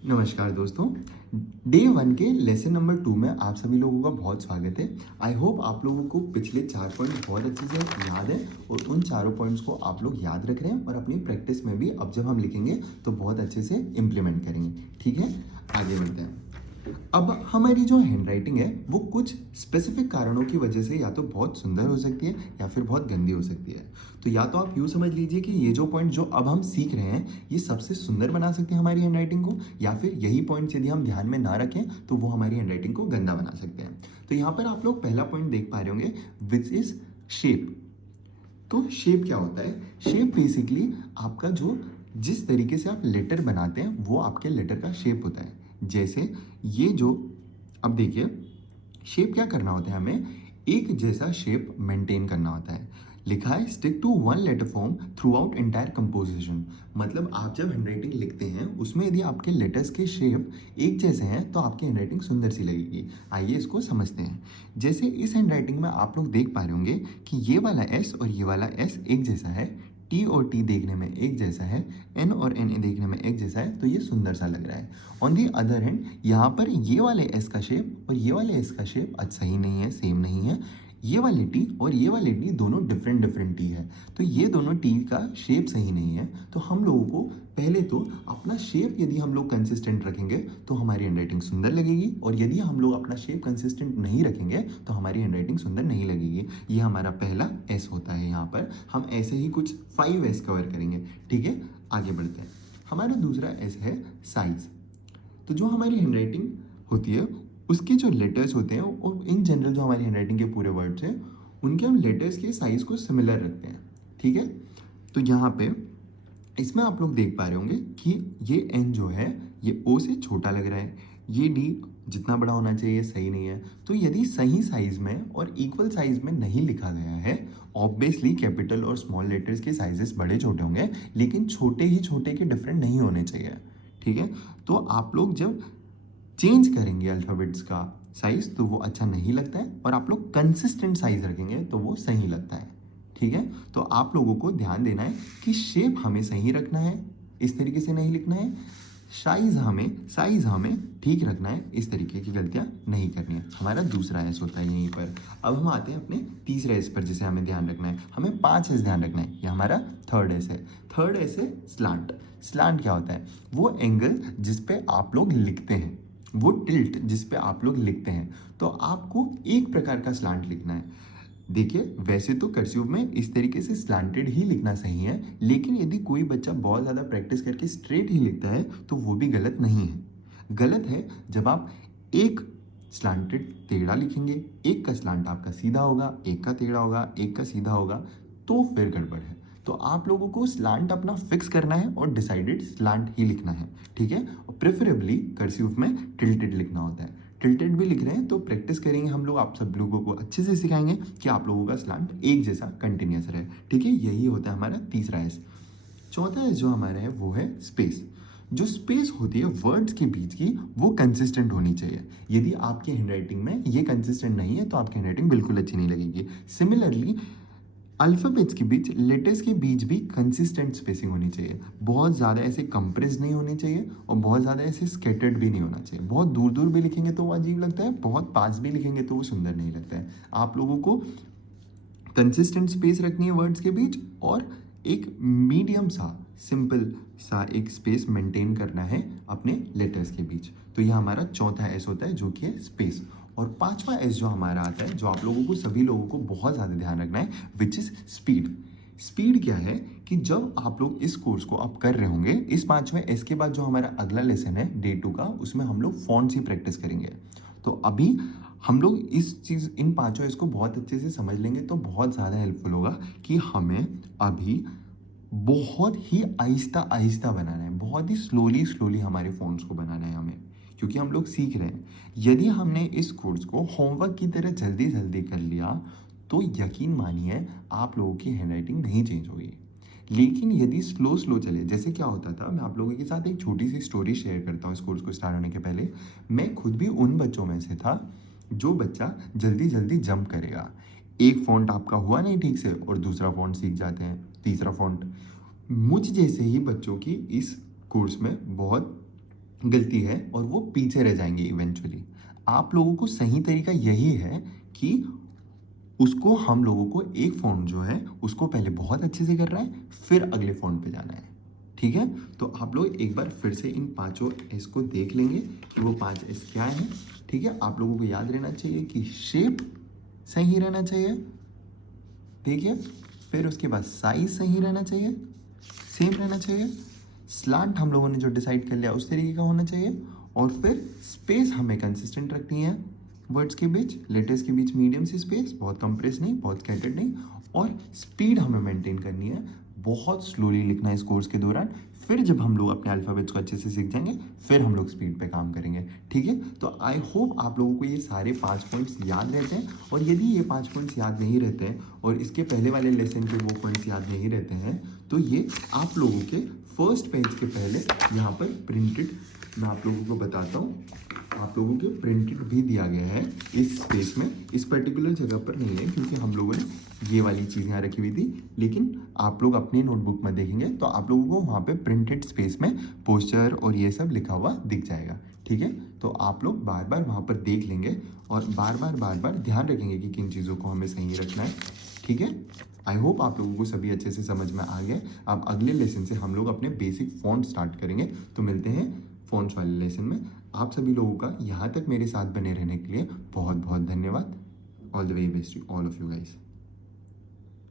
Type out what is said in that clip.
नमस्कार दोस्तों। डे 1 के लेसन नंबर 2 में आप सभी लोगों का बहुत स्वागत है। आई होप आप लोगों को पिछले 4 पॉइंट बहुत अच्छे से याद है और उन चारों पॉइंट्स को आप लोग याद रख रहे हैं और अपनी प्रैक्टिस में भी अब जब हम लिखेंगे तो बहुत अच्छे से इम्प्लीमेंट करेंगे। ठीक है, आगे बढ़ते हैं। अब हमारी जो हैंडराइटिंग है वो कुछ स्पेसिफिक कारणों की वजह से या तो बहुत सुंदर हो सकती है या फिर बहुत गंदी हो सकती है। तो या तो आप यूँ समझ लीजिए कि ये जो पॉइंट जो अब हम सीख रहे हैं ये सबसे सुंदर बना सकते हैं हमारी हैंडराइटिंग को, या फिर यही पॉइंट यदि हम ध्यान में ना रखें तो वो हमारी हैंडराइटिंग को गंदा बना सकते हैं। तो यहाँ पर आप लोग पहला पॉइंट देख पा रहे होंगे विच इज शेप। तो शेप क्या होता है? शेप बेसिकली आपका जो जिस तरीके से आप लेटर बनाते हैं वो आपके लेटर का शेप होता है। जैसे ये जो, अब देखिए, शेप क्या करना होता है, हमें एक जैसा शेप मेंटेन करना होता है। लिखा है stick to one letter form throughout entire composition. मतलब आप जब हैंडराइटिंग लिखते हैं उसमें यदि आपके लेटर्स के शेप एक जैसे हैं तो आपकी हैंडराइटिंग सुंदर सी लगेगी। आइए इसको समझते हैं। जैसे इस हैंडराइटिंग में आप लोग देख पा रहे होंगे कि ये वाला एस और ये वाला एस एक जैसा है, टी और टी देखने में एक जैसा है, एन और एन देखने में एक जैसा है, तो ये सुंदर सा लग रहा है। ऑन दी अदर हैंड यहाँ पर ये वाले एस का शेप और ये वाले एस का शेप अच्छा ही नहीं है, सेम नहीं है। ये वाली टी और ये वाली टी दोनों डिफरेंट डिफरेंट टी है, तो ये दोनों टी का शेप सही नहीं है। तो हम लोगों को पहले तो अपना शेप यदि हम लोग कंसिस्टेंट रखेंगे तो हमारी हैंडराइटिंग सुंदर लगेगी, और यदि हम लोग अपना शेप कंसिस्टेंट नहीं रखेंगे तो हमारी हैंडराइटिंग सुंदर नहीं लगेगी। ये हमारा पहला एस होता है। यहाँ पर हम ऐसे ही कुछ 5 एस कवर करेंगे। ठीक है, आगे बढ़ते हैं। हमारा दूसरा एस है साइज। तो जो हमारी हैंडराइटिंग होती है उसके जो लेटर्स होते हैं और इन जनरल जो हमारी हैंडराइटिंग के पूरे वर्ड्स हैं उनके हम लेटर्स के साइज को सिमिलर रखते हैं। ठीक है, तो यहाँ पे इसमें आप लोग देख पा रहे होंगे कि ये एन जो है ये ओ से छोटा लग रहा है, ये डी जितना बड़ा होना चाहिए सही नहीं है। तो यदि सही साइज में और इक्वल साइज में नहीं लिखा गया है, ऑब्वियसली कैपिटल और स्मॉल लेटर्स के साइजेस बड़े छोटे होंगे, लेकिन छोटे ही छोटे के डिफरेंट नहीं होने चाहिए। ठीक है, तो आप लोग जब चेंज करेंगे अल्फ़ाबेट्स का साइज तो वो अच्छा नहीं लगता है, और आप लोग कंसिस्टेंट साइज रखेंगे तो वो सही लगता है। ठीक है, तो आप लोगों को ध्यान देना है कि शेप हमें सही रखना है, इस तरीके से नहीं लिखना है। साइज हमें ठीक रखना है, इस तरीके की गलतियां नहीं करनी है। हमारा दूसरा एस होता है यहीं पर। अब हम आते हैं अपने तीसरे एस पर, जिसे हमें ध्यान रखना है। हमें 5 एस ध्यान रखना है। ये हमारा थर्ड एस है। थर्ड एस है स्लांट। स्लांट क्या होता है? वो एंगल जिस पे आप लोग लिखते हैं, वो टिल्ट जिस पे आप लोग लिखते हैं। तो आपको एक प्रकार का स्लांट लिखना है। देखिए, वैसे तो कर्सिव में इस तरीके से स्लांटेड ही लिखना सही है, लेकिन यदि कोई बच्चा बहुत ज़्यादा प्रैक्टिस करके स्ट्रेट ही लिखता है तो वो भी गलत नहीं है। गलत है जब आप एक स्लांटेड टेढ़ा लिखेंगे, एक का स्लांट आपका सीधा होगा, एक का टेढ़ा होगा, एक का सीधा होगा, तो फिर गड़बड़ है। तो आप लोगों को स्लांट अपना फिक्स करना है और डिसाइडेड स्लांट ही लिखना है। ठीक है, और प्रेफरेबली कर्सिव में टिल्टेड लिखना होता है। टिल्टेड भी लिख रहे हैं तो प्रैक्टिस करेंगे हम लोग, आप सब लोगों को अच्छे से सिखाएंगे कि आप लोगों का स्लांट एक जैसा कंटिन्यूस रहे। ठीक है, यही होता है हमारा तीसरा एस। चौथा एस जो हमारा है वो है स्पेस। जो स्पेस होती है वर्ड्स के बीच की, वो कंसिस्टेंट होनी चाहिए। यदि आपकी हैंडराइटिंग में ये कंसिस्टेंट नहीं है तो आपकी हैंडराइटिंग बिल्कुल अच्छी नहीं लगेगी। सिमिलरली अल्फ़ाबेट्स के बीच, लेटर्स के बीच भी कंसिस्टेंट स्पेसिंग होनी चाहिए। बहुत ज़्यादा ऐसे कंप्रेस नहीं होनी चाहिए और बहुत ज़्यादा ऐसे स्कैटर्ड भी नहीं होना चाहिए। बहुत दूर दूर भी लिखेंगे तो वो अजीब लगता है, बहुत पास भी लिखेंगे तो वो सुंदर नहीं लगता है। आप लोगों को कंसिस्टेंट स्पेस रखनी है वर्ड्स के बीच, और एक मीडियम सा सिंपल सा एक स्पेस मेंटेन करना है अपने लेटर्स के बीच। तो यह हमारा चौथा एस होता है जो कि है स्पेस। और पांचवा एस जो हमारा आता है, जो आप लोगों को सभी लोगों को बहुत ज़्यादा ध्यान रखना है, विच इज़ स्पीड। स्पीड क्या है कि जब आप लोग इस कोर्स को अब कर रहे होंगे, इस पांचवें एस के बाद जो हमारा अगला लेसन है डे 2 का, उसमें हम लोग फॉन्ट्स ही प्रैक्टिस करेंगे। तो अभी हम लोग इस चीज़, इन पांचों इसको बहुत अच्छे से समझ लेंगे तो बहुत ज़्यादा हेल्पफुल होगा कि हमें अभी बहुत ही आहिस्ता आहिस्ता बनाना है, बहुत ही स्लोली स्लोली हमारे फ़ॉन्ट्स को बनाना है हमें, क्योंकि हम लोग सीख रहे हैं। यदि हमने इस कोर्स को होमवर्क की तरह जल्दी जल्दी कर लिया तो यकीन मानिए आप लोगों की हैंडराइटिंग नहीं चेंज होगी। लेकिन यदि स्लो स्लो चले, जैसे क्या होता था, मैं आप लोगों के साथ एक छोटी सी स्टोरी शेयर करता हूँ इस कोर्स को स्टार्ट होने के पहले। मैं खुद भी उन बच्चों में से था जो बच्चा जल्दी जल्दी जंप करेगा। एक फ़ॉन्ट आपका हुआ नहीं ठीक से और दूसरा फ़ॉन्ट सीख जाते हैं, तीसरा फ़ॉन्ट। मुझ जैसे ही बच्चों की इस कोर्स में बहुत गलती है और वो पीछे रह जाएंगे इवेंचुअली। आप लोगों को सही तरीका यही है कि उसको हम लोगों को एक फ़ॉन्ट जो है उसको पहले बहुत अच्छे से करना है, फिर अगले फ़ॉन्ट पे जाना है। ठीक है, तो आप लोग एक बार फिर से इन पांचों एस को देख लेंगे कि वो 5 एस क्या है। ठीक है, आप लोगों को याद रहना चाहिए कि शेप सही रहना चाहिए, ठीक है, फिर उसके बाद साइज सही रहना चाहिए, सेम रहना चाहिए, स्लांट हम लोगों ने जो डिसाइड कर लिया उस तरीके का होना चाहिए, और फिर स्पेस हमें कंसिस्टेंट रखनी है वर्ड्स के बीच, लेटर्स के बीच मीडियम सी स्पेस, बहुत कंप्रेस नहीं, बहुत स्कैटर्ड नहीं, और स्पीड हमें मेंटेन करनी है, बहुत स्लोली लिखना है इस कोर्स के दौरान। फिर जब हम लोग अपने अल्फ़ाबेट्स को अच्छे से सीख जाएंगे फिर हम लोग स्पीड पे काम करेंगे। ठीक है, तो आई होप आप लोगों को ये सारे 5 पॉइंट्स याद रहते हैं, और यदि ये 5 पॉइंट्स याद नहीं रहते हैं और इसके पहले वाले लेसन के वो पॉइंट्स याद नहीं रहते हैं, तो ये आप लोगों के फर्स्ट पेज के पहले यहाँ पर प्रिंटेड, मैं आप लोगों को बताता हूँ, आप लोगों के प्रिंटेड भी दिया गया है इस स्पेस में। इस पर्टिकुलर जगह पर नहीं है क्योंकि हम लोगों ने ये वाली चीज़ यहाँ रखी हुई थी, लेकिन आप लोग अपनी नोटबुक में देखेंगे तो आप लोगों को वहाँ पे प्रिंटेड स्पेस में पोस्चर और ये सब लिखा हुआ दिख जाएगा। ठीक है, तो आप लोग बार बार वहाँ पर देख लेंगे और बार बार ध्यान रखेंगे कि किन चीज़ों को हमें सही रखना है। ठीक है, आई होप आप लोगों को सभी अच्छे से समझ में आ गया। अब अगले लेसन से हम लोग अपने बेसिक फ़ॉन्ट स्टार्ट करेंगे, तो मिलते हैं फ़ॉन्ट्स वाले लेसन में। आप सभी लोगों का यहाँ तक मेरे साथ बने रहने के लिए बहुत बहुत धन्यवाद। All the way best to all of you guys.